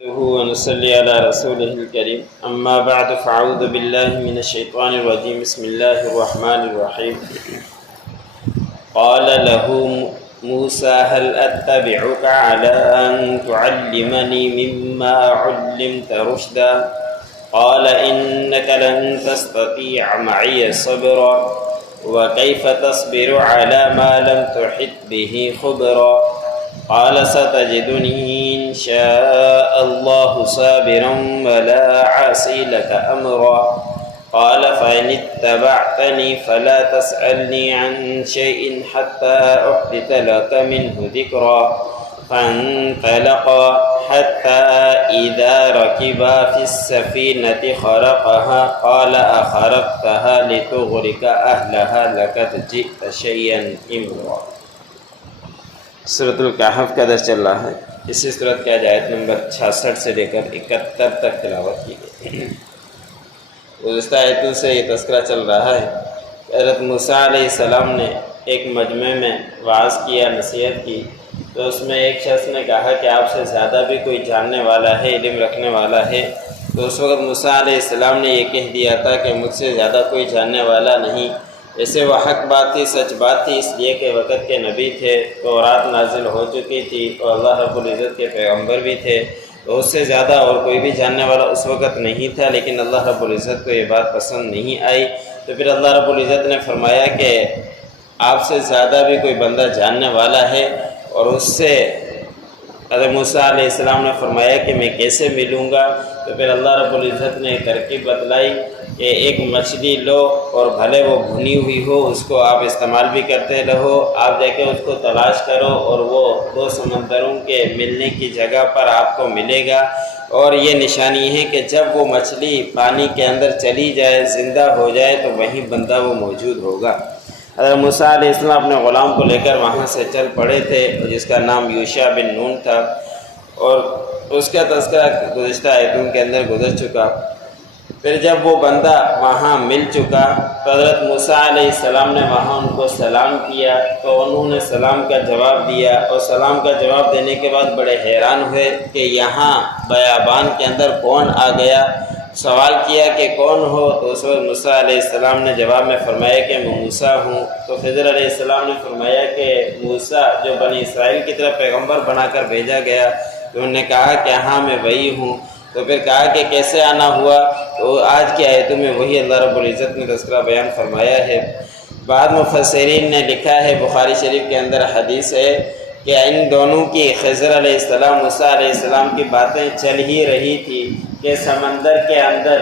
ونصلي على رسوله الكريم أما بعد فأعوذ بالله من الشيطان الرجيم بسم الله الرحمن الرحيم قال له موسى هل أتبعك على أن تعلمني مما علمت رشدا قال إنك لن تستطيع معي صبرا وكيف تصبر على ما لم تحط به خبرا قال ستجدني إن شاء الله صابرا ولا عاصي لك أمرا قال فإن اتبعتني فلا تسألني عن شيء حتى أحدث لك منه ذكرا فانطلقا حتى إذا ركبا في السفينة خرقها قال أخرقتها لتغرق أهلها لقد جئت شيئا إمرا۔ سورۃ الکہف کا درس چل رہا ہے۔ اسی سورت کی آیت نمبر 66 سے لے کر 71 تک تلاوت کی گئی۔ گزشتہ آیتوں سے یہ تذکرہ چل رہا ہے کہ حضرت موسیٰ علیہ السلام نے ایک مجمع میں وعظ کیا، نصیحت کی، تو اس میں ایک شخص نے کہا کہ آپ سے زیادہ بھی کوئی جاننے والا ہے، علم رکھنے والا ہے، تو اس وقت موسیٰ علیہ السلام نے یہ کہہ دیا تھا کہ مجھ سے زیادہ کوئی جاننے والا نہیں۔ ویسے وہ حق بات تھی، سچ بات تھی، اس لیے کہ وقت کے نبی تھے، تورات نازل ہو چکی تھی اور اللہ رب العزت کے پیغمبر بھی تھے، تو اس سے زیادہ اور کوئی بھی جاننے والا اس وقت نہیں تھا، لیکن اللہ رب العزت کو یہ بات پسند نہیں آئی، تو پھر اللہ رب العزت نے فرمایا کہ آپ سے زیادہ بھی کوئی بندہ جاننے والا ہے، اور اس سے حضرت موسیٰ علیہ السلام نے فرمایا کہ میں کیسے ملوں گا، تو پھر اللہ رب العزت نے ترکیب بتلائی کہ ایک مچھلی لو اور بھلے وہ بھنی ہوئی ہو، اس کو آپ استعمال بھی کرتے رہو، آپ جا کے اس کو تلاش کرو اور وہ دو سمندروں کے ملنے کی جگہ پر آپ کو ملے گا، اور یہ نشانی ہے کہ جب وہ مچھلی پانی کے اندر چلی جائے، زندہ ہو جائے، تو وہیں بندہ وہ موجود ہوگا۔ حضرت موسیٰ علیہ السلام اپنے غلام کو لے کر وہاں سے چل پڑے تھے، جس کا نام یوشع بن نون تھا، اور اس کا تذکرہ گزشتہ آیتوں کے اندر گزر چکا۔ پھر جب وہ بندہ وہاں مل چکا تو حضرت موسیٰ علیہ السلام نے وہاں ان کو سلام کیا، تو انہوں نے سلام کا جواب دیا، اور سلام کا جواب دینے کے بعد بڑے حیران ہوئے کہ یہاں بیابان کے اندر کون آ گیا۔ سوال کیا کہ کون ہو، تو اس وقت موسیٰ علیہ السلام نے جواب میں فرمایا کہ میں موسیٰ ہوں۔ تو خضر علیہ السلام نے فرمایا کہ موسیٰ جو بنی اسرائیل کی طرف پیغمبر بنا کر بھیجا گیا، تو انہوں نے کہا کہ ہاں میں وہی ہوں۔ تو پھر کہا کہ کیسے آنا ہوا، تو آج کی آیتوں میں وہی اللہ رب العزت نے تذکرہ بیان فرمایا ہے۔ بعد مفسرین نے لکھا ہے، بخاری شریف کے اندر حدیث ہے کہ ان دونوں کی، خضر علیہ السلام موسیٰ علیہ السلام کی باتیں چل ہی رہی تھی کہ سمندر کے اندر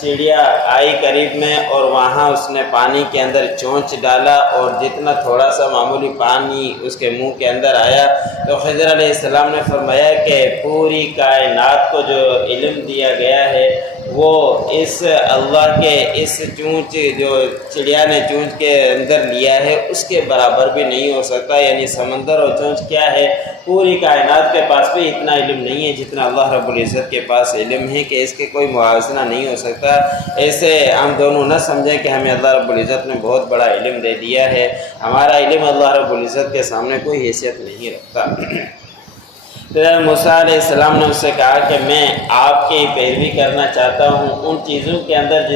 چڑیا آئی قریب میں، اور وہاں اس نے پانی کے اندر چونچ ڈالا، اور جتنا تھوڑا سا معمولی پانی اس کے منہ کے اندر آیا، تو خضر علیہ السلام نے فرمایا کہ پوری کائنات کو جو علم دیا گیا ہے وہ اس اللہ کے اس چونچ جو چڑیا نے چونچ کے اندر لیا ہے اس کے برابر بھی نہیں ہو سکتا۔ یعنی سمندر اور چونچ کیا ہے، پوری کائنات کے پاس بھی اتنا علم نہیں ہے جتنا اللہ رب العزت کے پاس علم ہے، کہ اس کے کوئی موازنہ نہیں ہو سکتا۔ ایسے ہم دونوں نہ سمجھیں کہ ہمیں اللہ رب العزت نے بہت بڑا علم دے دیا ہے، ہمارا علم اللہ رب العزت کے سامنے کوئی حیثیت نہیں رکھتا۔ موسیٰ علیہ السلام نے اس سے کہا کہ میں آپ کی پیروی کرنا چاہتا ہوں ان چیزوں کے اندر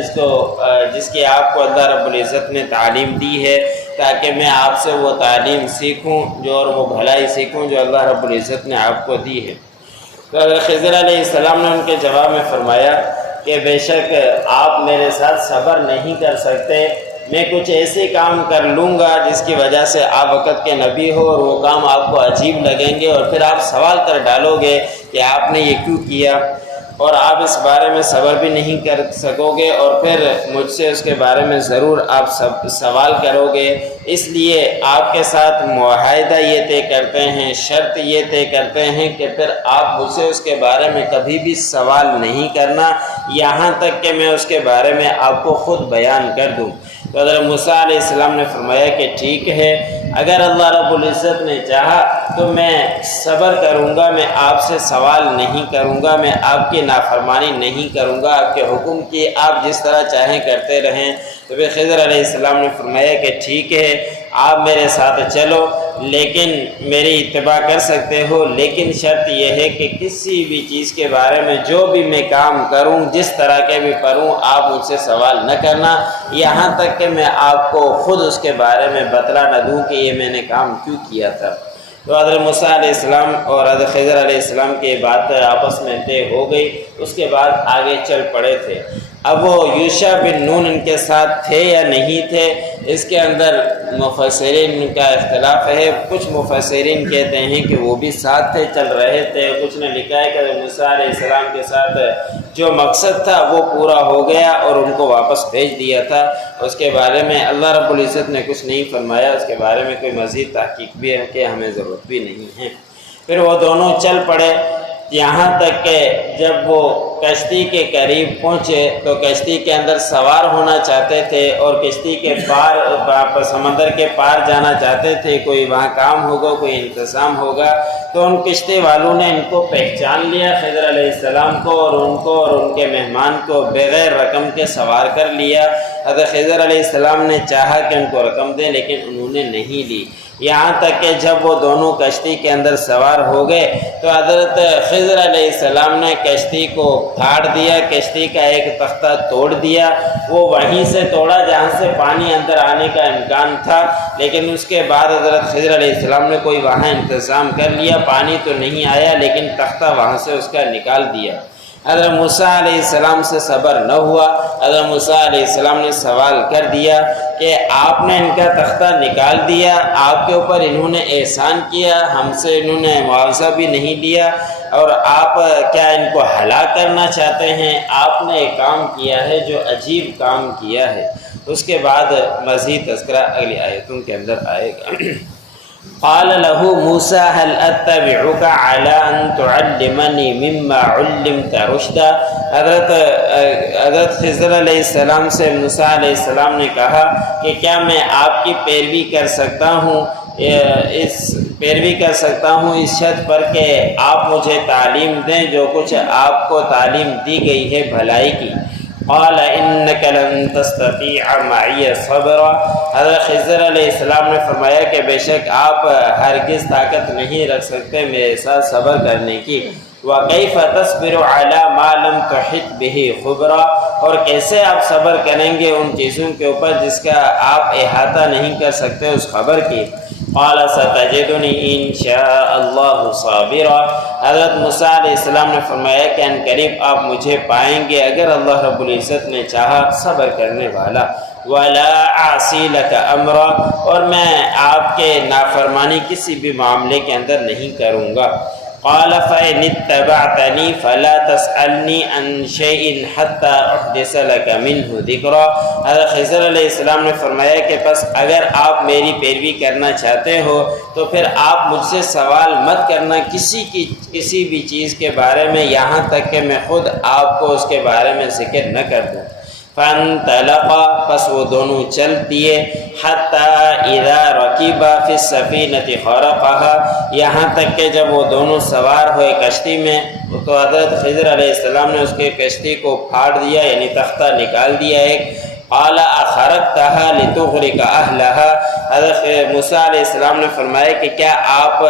جس کی آپ کو اللہ رب العزت نے تعلیم دی ہے، تاکہ میں آپ سے وہ تعلیم سیکھوں اور وہ بھلائی سیکھوں جو اللہ رب العزت نے آپ کو دی ہے۔ تو حضرت خضر علیہ السلام نے ان کے جواب میں فرمایا کہ بے شک آپ میرے ساتھ صبر نہیں کر سکتے، میں کچھ ایسے کام کر لوں گا جس کی وجہ سے آپ وقت کے نبی ہو اور وہ کام آپ کو عجیب لگیں گے، اور پھر آپ سوال کر ڈالو گے کہ آپ نے یہ کیوں کیا، اور آپ اس بارے میں صبر بھی نہیں کر سکو گے، اور پھر مجھ سے اس کے بارے میں ضرور آپ سوال کرو گے۔ اس لیے آپ کے ساتھ معاہدہ یہ طے کرتے ہیں، شرط یہ طے کرتے ہیں کہ پھر آپ مجھ سے اس کے بارے میں کبھی بھی سوال نہیں کرنا، یہاں تک کہ میں اس کے بارے میں آپ کو خود بیان کر دوں۔ تو حضرت موسیٰ علیہ السلام نے فرمایا کہ ٹھیک ہے، اگر اللہ رب العزت نے چاہا تو میں صبر کروں گا، میں آپ سے سوال نہیں کروں گا، میں آپ کی نافرمانی نہیں کروں گا، آپ کے حکم کی آپ جس طرح چاہیں کرتے رہیں۔ تو پھر خضر علیہ السلام نے فرمایا کہ ٹھیک ہے، آپ میرے ساتھ چلو، لیکن میری اتباع کر سکتے ہو، لیکن شرط یہ ہے کہ کسی بھی چیز کے بارے میں جو بھی میں کام کروں، جس طرح کے بھی کروں، آپ مجھ سے سوال نہ کرنا، یہاں تک کہ میں آپ کو خود اس کے بارے میں بتلا نہ دوں کہ یہ میں نے کام کیوں کیا تھا۔ تو حضرت موسیٰ علیہ السلام اور حضرت خضر علیہ السلام کی بات آپس میں طے ہو گئی، اس کے بعد آگے چل پڑے تھے۔ اب وہ یوشع بن نون ان کے ساتھ تھے یا نہیں تھے، اس کے اندر مفسرین کا اختلاف ہے۔ کچھ مفسرین کہتے ہیں کہ وہ بھی ساتھ تھے، چل رہے تھے۔ کچھ نے لکھا ہے کہ موسیٰ علیہ السلام کے ساتھ جو مقصد تھا وہ پورا ہو گیا اور ان کو واپس بھیج دیا تھا۔ اس کے بارے میں اللہ رب العزت نے کچھ نہیں فرمایا، اس کے بارے میں کوئی مزید تحقیق بھی ہے کہ ہمیں ضرورت بھی نہیں ہے۔ پھر وہ دونوں چل پڑے، یہاں تک کہ جب وہ کشتی کے قریب پہنچے تو کشتی کے اندر سوار ہونا چاہتے تھے اور کشتی کے پار سمندر کے پار جانا چاہتے تھے، کوئی وہاں کام ہوگا، کوئی انتظام ہوگا، تو ان کشتی والوں نے ان کو پہچان لیا، خضر علیہ السلام کو اور ان کے مہمان کو بغیر رقم کے سوار کر لیا۔ حضرت خضر علیہ السلام نے چاہا کہ ان کو رقم دیں، لیکن انہوں نے نہیں لی، یہاں تک کہ جب وہ دونوں کشتی کے اندر سوار ہو گئے تو حضرت خضر علیہ السلام نے کشتی کو پھاڑ دیا، کشتی کا ایک تختہ توڑ دیا۔ وہ وہیں سے توڑا جہاں سے پانی اندر آنے کا امکان تھا، لیکن اس کے بعد حضرت خضر علیہ السلام نے کوئی وہاں انتظام کر لیا، پانی تو نہیں آیا لیکن تختہ وہاں سے اس کا نکال دیا۔ حضرت موسیٰ علیہ السلام سے صبر نہ ہوا، حضرت موسیٰ علیہ السلام نے سوال کر دیا کہ آپ نے ان کا تختہ نکال دیا، آپ کے اوپر انہوں نے احسان کیا، ہم سے انہوں نے معاوضہ بھی نہیں لیا، اور آپ کیا ان کو ہلاک کرنا چاہتے ہیں؟ آپ نے ایک کام کیا ہے جو عجیب کام کیا ہے۔ اس کے بعد مزید تذکرہ اگلی آیتوں کے اندر آئے گا۔ قال له موسى هل اتبعك على ان تعلمني مما علمت رشدا۔ حضرت خضر علیہ السلام سے موسیٰ علیہ السلام نے کہا کہ کیا میں آپ کی پیروی کر سکتا ہوں اس شرط پر کہ آپ مجھے تعلیم دیں جو کچھ آپ کو تعلیم دی گئی ہے بھلائی کی۔ قال انك لن تستطيع معي صبرا۔ حضرت خضر علیہ السلام نے فرمایا کہ بے شک آپ ہرگز طاقت نہیں رکھ سکتے میرے ساتھ صبر کرنے کی۔ وَكَيْفَ تَصْبِرُ عَلَى مَا لَمْ تُحِطْ بِهِ خُبْرًا، اور کیسے آپ صبر کریں گے ان چیزوں کے اوپر جس کا آپ احاطہ نہیں کر سکتے اس خبر کی۔ قال ستجدنی ان شاء اللہ صابرا۔ حضرت موسیٰ علیہ السلام نے فرمایا کہ ان قریب آپ مجھے پائیں گے اگر اللہ رب العزت نے چاہا صبر کرنے والا۔ ولا اعصی لک امرا، اور میں آپ کے نافرمانی کسی بھی معاملے کے اندر نہیں کروں گا۔ قال فإن اتبعتني فلا تسألني عن شيء حتى أحدث لك منه ذكرا۔ حضرت خضر علیہ السلام نے فرمایا کہ پس اگر آپ میری پیروی کرنا چاہتے ہو تو پھر آپ مجھ سے سوال مت کرنا کسی بھی چیز کے بارے میں، یہاں تک کہ میں خود آپ کو اس کے بارے میں ذکر نہ کر دوں۔ فانطلقا، پس وہ دونوں چل دیے، حتی اذا رکبا فی السفینۃ خرقها، یہاں تک کہ جب وہ دونوں سوار ہوئے کشتی میں تو حضرت خضر علیہ السلام نے اس کے کشتی کو پھاڑ دیا، یعنی تختہ نکال دیا ایک۔ قال اخرقتها لتغرق اهلها۔ حضرت موسیٰ علیہ السلام نے فرمایا کہ کیا آپ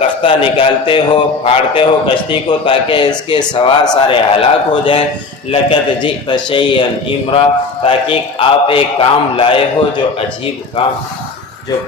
تختہ نکالتے ہو، پھاڑتے ہو کشتی کو تاکہ اس کے سوار سارے ہلاک ہو جائیں؟ لقد جئت شیئا امرا، تاکہ آپ ایک کام لائے ہو جو عجیب کام، جو